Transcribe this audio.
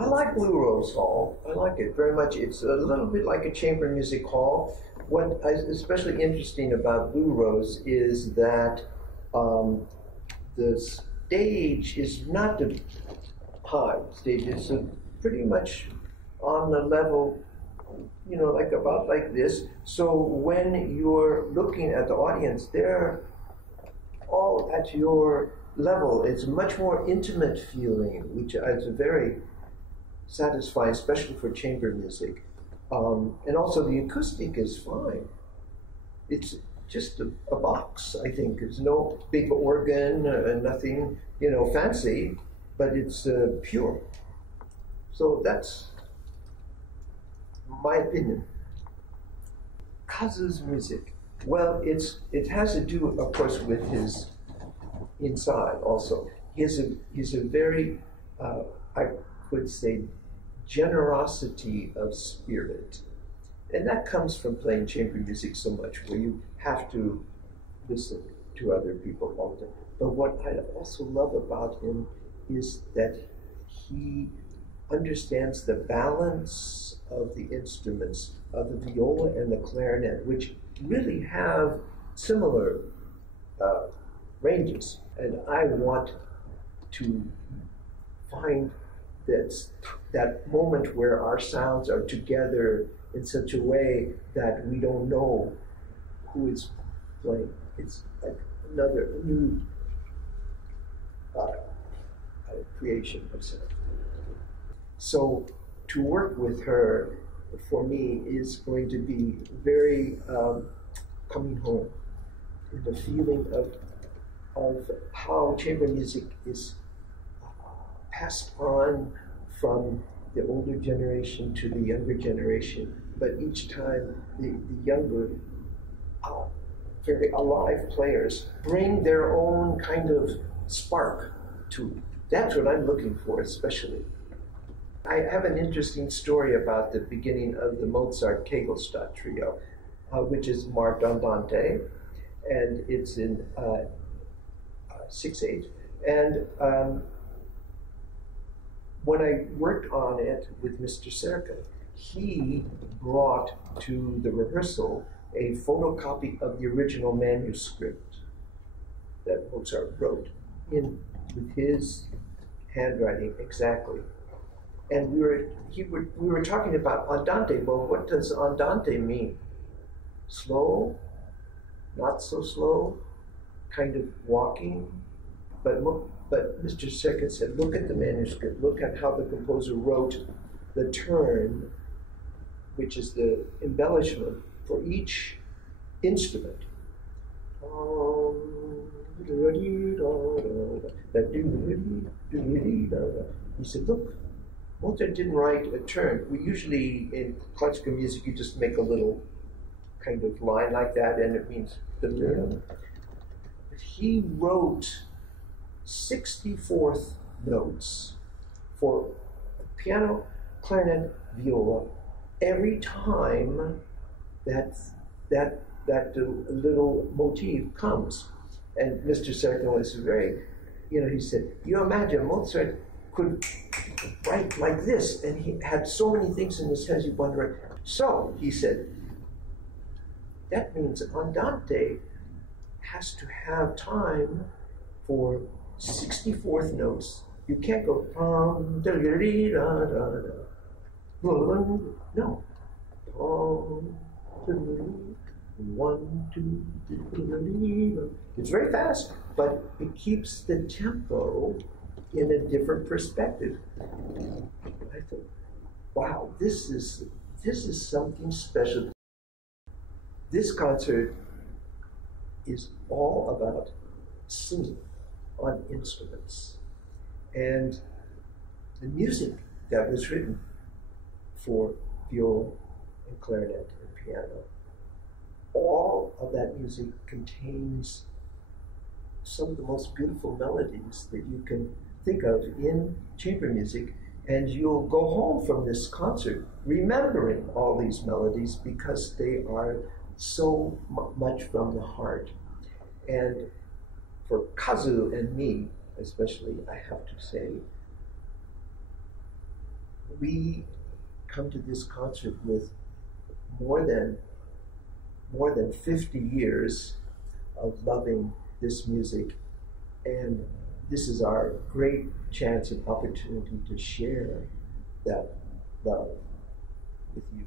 I like Blue Rose Hall. I like it very much. It's a little bit like a chamber music hall. What is especially interesting about Blue Rose is that the stage is not a high stage. It's pretty much on the level, you know, like about like this. So when you're looking at the audience, they're all at your level. It's a much more intimate feeling, which is very satisfying, especially for chamber music. And also the acoustic is fine. It's just a box, I think. There's no big organ, nothing, you know, fancy, but it's pure. So that's my opinion. Kazu's music. Well, it has to do, of course, with his inside also. He's a very, I would say, generosity of spirit. And that comes from playing chamber music so much, where you have to listen to other people all the time. But what I also love about him is that he understands the balance of the instruments, of the viola and the clarinet, which really have similar ranges. And I want to find that moment where our sounds are together in such a way that we don't know who is playing. It's like another new creation of sound. So to work with her, for me, is going to be very coming home, in the feeling of how chamber music is passed on from the older generation to the younger generation, but each time the younger, very alive players bring their own kind of spark to it. That's what I'm looking for, especially. I have an interesting story about the beginning of the Mozart Kegelstadt Trio, which is marked Andante, and it's in 6/8. And when I worked on it with Mr. Serka, he brought to the rehearsal a photocopy of the original manuscript that Mozart wrote with his handwriting exactly. And we were talking about Andante. Well, what does Andante mean? Slow, not so slow, kind of walking. But Mr. Serkin said, look at the manuscript. Look at how the composer wrote the turn, which is the embellishment for each instrument. He said, look, Mozart didn't write a turn. We usually, in classical music, you just make a little kind of line like that, and it means the turn. But he wrote 64th notes for piano, clarinet, viola, every time that little motif comes. And Mr. Serkin was very, he said, you imagine Mozart could write like this, and he had so many things in his head, you wonder. So, he said, that means Andante has to have time for 64th notes. You can't go no. 1, 2, 3. It's very fast, but it keeps the tempo in a different perspective. I thought, wow, this is something special. This concert is all about singing on instruments. And the music that was written for viola and clarinet and piano, all of that music contains some of the most beautiful melodies that you can think of in chamber music, and you'll go home from this concert remembering all these melodies because they are so much from the heart. And for Kazu and me, especially, I have to say, we come to this concert with more than 50 years of loving this music, and this is our great chance and opportunity to share that love with you.